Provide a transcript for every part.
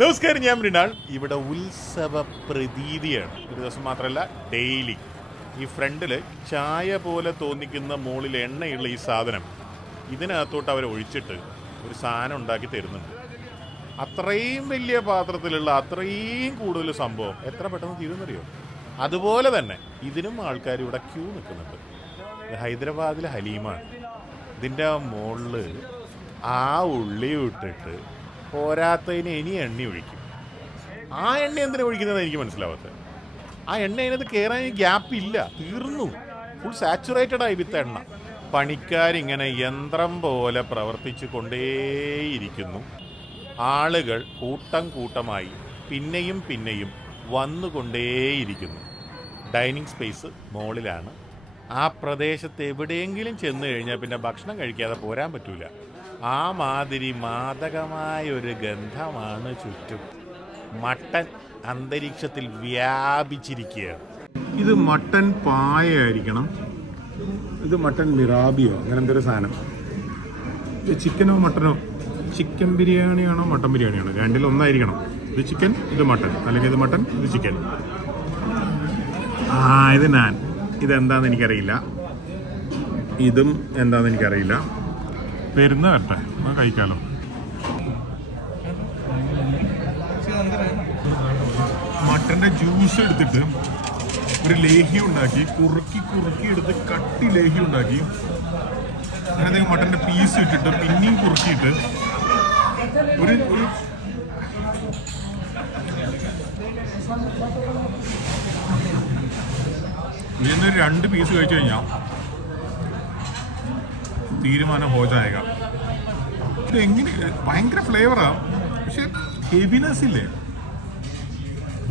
നമസ്കാരം, ഞാൻ മൃണാൾ. ഇവിടെ ഉത്സവ പ്രതീതിയാണ്. ഒരു ദിവസം മാത്രമല്ല, ഡെയിലി. ഈ ഫ്രണ്ടിൽ ചായ പോലെ തോന്നിക്കുന്ന മുകളിൽ എണ്ണയുള്ള ഈ സാധനം ഇതിനകത്തോട്ട് അവർ ഒഴിച്ചിട്ട് ഒരു സാധനം ഉണ്ടാക്കി തരുന്നുണ്ട്. അത്രയും വലിയ പാത്രത്തിലുള്ള അത്രയും കൂടുതൽ സംഭവം എത്ര പെട്ടെന്ന് തീരുന്നറിയോ? അതുപോലെ തന്നെ ഇതിനും ആൾക്കാർ ഇവിടെ ക്യൂ നിൽക്കുന്നുണ്ട്. ഹൈദരാബാദിലെ ഹലീമാണ്. ഇതിൻ്റെ മുകളിൽ ആ ഉള്ളി ഇട്ടിട്ട് പോരാത്തതിന് ഇനി എണ്ണ ഒഴിക്കും. ആ എണ്ണ എന്തിനാ ഒഴിക്കുന്നത് എനിക്ക് മനസ്സിലാവാത്തത്. ആ എണ്ണ അതിനകത്ത് കയറാൻ ഗ്യാപ്പില്ല, തീർന്നു. ഫുൾ സാച്ചുറേറ്റഡ് ആയി വിത്ത് എണ്ണ. പണിക്കാരിങ്ങനെ യന്ത്രം പോലെ പ്രവർത്തിച്ചു കൊണ്ടേയിരിക്കുന്നു. ആളുകൾ കൂട്ടം കൂട്ടമായി പിന്നെയും പിന്നെയും വന്നുകൊണ്ടേയിരിക്കുന്നു. ഡൈനിങ് സ്പേസ് മുകളിലാണ്. ആ പ്രദേശത്ത് എവിടെയെങ്കിലും ചെന്ന് കഴിഞ്ഞാൽ പിന്നെ ഭക്ഷണം കഴിക്കാതെ പോരാൻ പറ്റൂല. ആ മാതിരി മാദകമായൊരു ഗന്ധമാണ് ചുറ്റും. മട്ടൻ അന്തരീക്ഷത്തിൽ വ്യാപിച്ചിരിക്കുകയാണ്. ഇത് മട്ടൻ പായായിരിക്കണം, ഇത് മട്ടൻ മിറാബിയോ അങ്ങനെ എന്തൊരു സാധനം. ഇത് ചിക്കനോ മട്ടനോ, ചിക്കൻ ബിരിയാണിയാണോ മട്ടൻ ബിരിയാണിയാണോ, രണ്ടിലൊന്നായിരിക്കണം. ഇത് ചിക്കൻ, ഇത് മട്ടൻ, അല്ലെങ്കിൽ ഇത് മട്ടൻ, ഇത് ചിക്കൻ. ഇത് നാൻ. ഇതെന്താണെന്ന് എനിക്കറിയില്ല. ഇതും എന്താണെന്ന് എനിക്കറിയില്ല. വരുന്ന വരട്ടെ, കഴിക്കാലോ. മട്ടൻ്റെ ജ്യൂസ് എടുത്തിട്ട് ഒരു ലേഹ്യം ഉണ്ടാക്കി, കുറുക്കി എടുത്ത് കട്ടി ലേഹ്യം ഉണ്ടാക്കി, അങ്ങനെ മട്ടൻ്റെ പീസ് ഇട്ടിട്ട് പിന്നെയും കുറുക്കിയിട്ട് ഒരു ഇതിന് 2 പീസ് കഴിച്ചു കഴിഞ്ഞാൽ തീരുമാനം ഹോജായക. ഇത് എങ്ങനെ ഭയങ്കര ഫ്ലേവറാണ്, പക്ഷെ ഹെവിനെസ് ഇല്ലേ?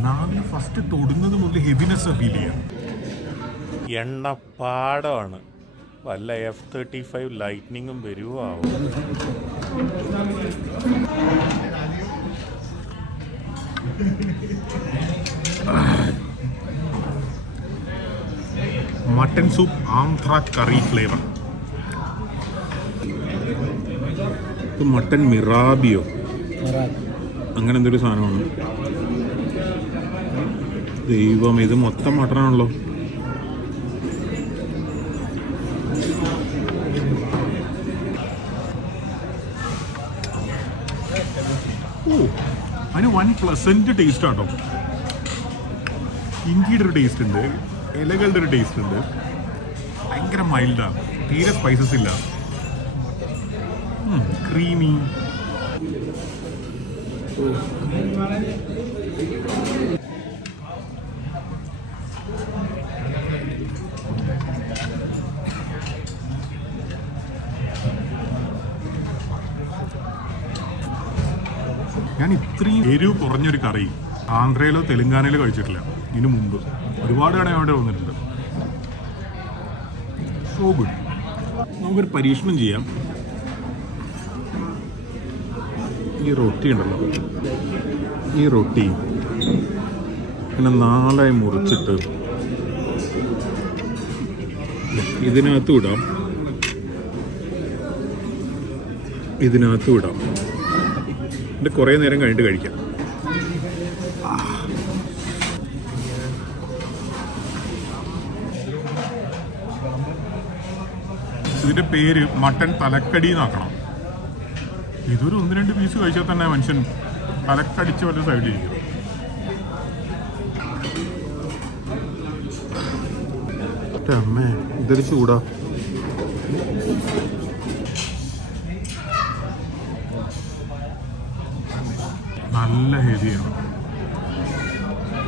നാവിൽ ഫസ്റ്റ് തൊടുന്നത് മുതൽ ഹെവിനെസ് ഫീൽ ചെയ്യാം. എണ്ണപ്പാടമാണ്. വല്ല F-35 ലൈറ്റ്നിങ്ങും വരുമോ? മട്ടൻ സൂപ്പ് ആന്ധ്ര കറി ഫ്ലേവർ. ഇത് മട്ടൻ മിറാബിയോ അങ്ങനെ എന്തൊരു സാധനമാണ്. ദൈവം, ഇത് മൊത്തം മട്ടനാണല്ലോ. അതിന് വൻ പ്ലസന്റ് ടേസ്റ്റ് ആട്ടോ. ഇഞ്ചിയുടെ ഒരു ടേസ്റ്റ് ഉണ്ട്, ഇലകളുടെ ഒരു ടേസ്റ്റ് ഉണ്ട്. ഭയങ്കര മൈൽഡാണ്, തീരെ സ്പൈസസ് ഇല്ല, ക്രീമി. ഞാൻ ഇത്രയും എരിവ് കുറഞ്ഞൊരു കറി ആന്ധ്രയിലോ തെലുങ്കാനയിലോ കഴിച്ചിട്ടില്ല ഇതിനു മുമ്പ്. ഒരുപാട് കട അവിടെ വന്നിട്ടുണ്ട്. So good. നമുക്കൊരു പരീക്ഷണം ചെയ്യാം. ഈ റൊട്ടി ഉണ്ടല്ലോ, ഈ റൊട്ടി ഇങ്ങനെ 4 മുറിച്ചിട്ട് ഇതിനകത്ത് വിടാം, ഇതിനകത്ത് വിടാം. എന്നിട്ട് കുറേ നേരം കഴിഞ്ഞിട്ട് കഴിക്കാം. ഇതിൻ്റെ പേര് മട്ടൻ തലക്കടി എന്നാക്കണം. ഇതൊരു 1-2 പീസ് കഴിച്ചാൽ തന്നെ മനുഷ്യൻ തലക്കടിച്ച വല്ല സൈഡിലിരിക്കും. അമ്മേ, ഇതൊരു ചൂടാ. നല്ല ഹെവിയാണ്.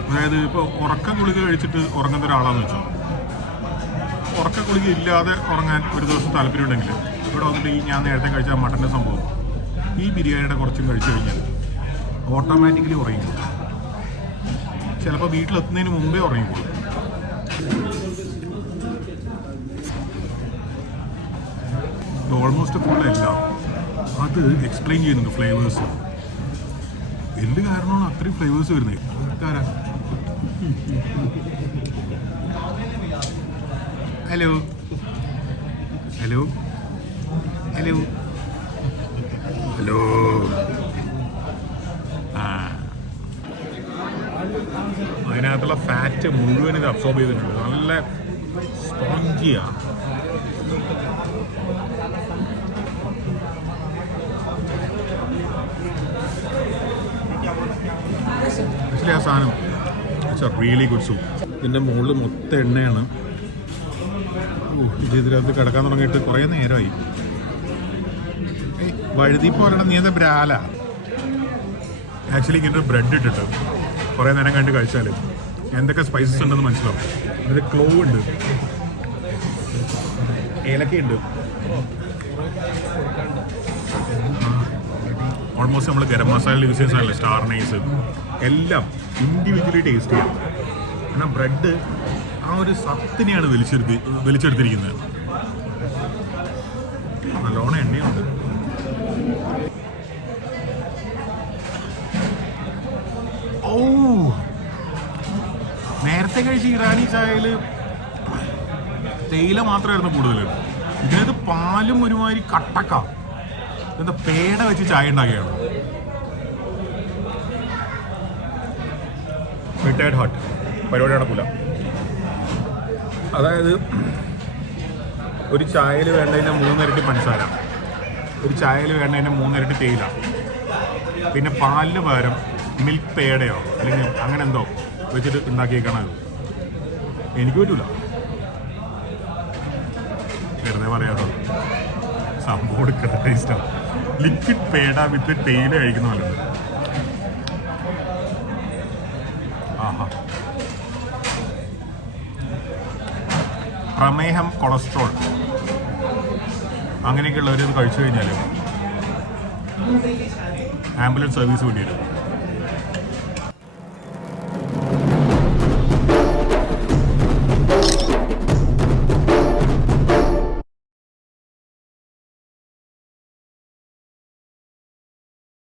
അതായത് ഇപ്പോൾ ഉറക്ക ഗുളിക കഴിച്ചിട്ട് ഉറങ്ങുന്ന ഒരാളാന്ന് വെച്ചോ, ഉറക്ക ഗുളിക ഇല്ലാതെ ഉറങ്ങാൻ ഒരു ദിവസം താല്പര്യമുണ്ടെങ്കിൽ ഇവിടെ വന്നിട്ട് ഈ ഞാൻ നേരത്തെ കഴിച്ച മട്ടൻ്റെ സംഭവം ഈ ബിരിയാണിയുടെ കുറച്ചും കഴിച്ചു കഴിഞ്ഞാൽ ഓട്ടോമാറ്റിക്കലി ഉറങ്ങിക്കും. ചിലപ്പോൾ വീട്ടിലെത്തുന്നതിന് മുമ്പേ ഉറങ്ങിക്കും. ഓൾമോസ്റ്റ് ഫുൾ എല്ലാം അത് എക്സ്പ്ലെയിൻ ചെയ്യുന്നുണ്ട്. ഫ്ലേവേഴ്സ് എന്ത് കാരണമാണ് അത്രയും ഫ്ലേവേഴ്സ് വരുന്നത്? ആരാ? Hello hello hello hello. അതിനകത്തുള്ള ഫാറ്റ് മുഴുവൻ ഇത് അബ്സോർബ് ചെയ്തിട്ടുണ്ട്. നല്ല സ്പോഞ്ചിയാണ്. ആക്ച്വലി ആ സാധനം it's A really good soup. ഇതിൻ്റെ മുകളിൽ മൊത്തം എണ്ണയാണ്. ഇതിനകത്ത് കിടക്കാൻ തുടങ്ങിയിട്ട് കുറേ നേരമായി. വഴുതി പോരണം നീ എന്താ ബ്രാല. ആക്ച്വലി ഇങ്ങനെ ബ്രെഡ് ഇട്ടിട്ട് കുറേ നേരം കണ്ട് കഴിച്ചാൽ എന്തൊക്കെ സ്പൈസസ് ഉണ്ടെന്ന് മനസ്സിലാവും. അതിൽ ക്ലോവ് ഉണ്ട്, ഏലക്കയുണ്ട്, ഓൾമോസ്റ്റ് നമ്മൾ ഗരം മസാല യൂസ് ചെയ്യുന്ന സാധനമല്ലേ, സ്റ്റാർ നൈസ്, എല്ലാം ഇൻഡിവിജ്വലി ടേസ്റ്റ് ചെയ്യാം. കാരണം ബ്രെഡ് ആ ഒരു സത്തിനെയാണ് വലിച്ചെടുത്തിരിക്കുന്നത്. നല്ലോണം എണ്ണയുണ്ട്. ഓ, നേരത്തെ കഴിച്ച ഇറാനി ചായയിൽ തേയില മാത്രമായിരുന്നു കൂടുതൽ. ഇതിനകത്ത് പാലും ഒരുമാതിരി കട്ടക്ക എന്താ പേട വെച്ച് ചായ ഉണ്ടാക്കിയാണ്. റിട്ടയർഡ് ഹാർട്ട് പരിപാടി നടക്കൂല. അതായത് ഒരു ചായയിൽ വേണ്ടതിൻ്റെ 3 ഇരട്ടി പഞ്ചസാര, ഒരു ചായയിൽ വേണ്ടതിൻ്റെ 3 ഇരട്ടി തേയില, പിന്നെ പാലിന് പകരം മിൽക്ക് പേടയോ അല്ലെങ്കിൽ അങ്ങനെ എന്തോ വെച്ചിട്ട് ഉണ്ടാക്കിയേക്കണത്. എനിക്ക് പറ്റൂല, വെറുതെ പറയാതോ. സംഭവം എടുക്കട്ടെ, ടേസ്റ്റാണ്. ലിക്വിഡ് പേട വിത്ത് തേയില കഴിക്കുന്ന പോലെ. ആഹാ, പ്രമേഹം, കൊളസ്ട്രോൾ അങ്ങനെയൊക്കെയുള്ളവർ ഇത് കഴിച്ചു കഴിഞ്ഞാൽ ആംബുലൻസ് സർവീസ് വേണ്ടി വരും.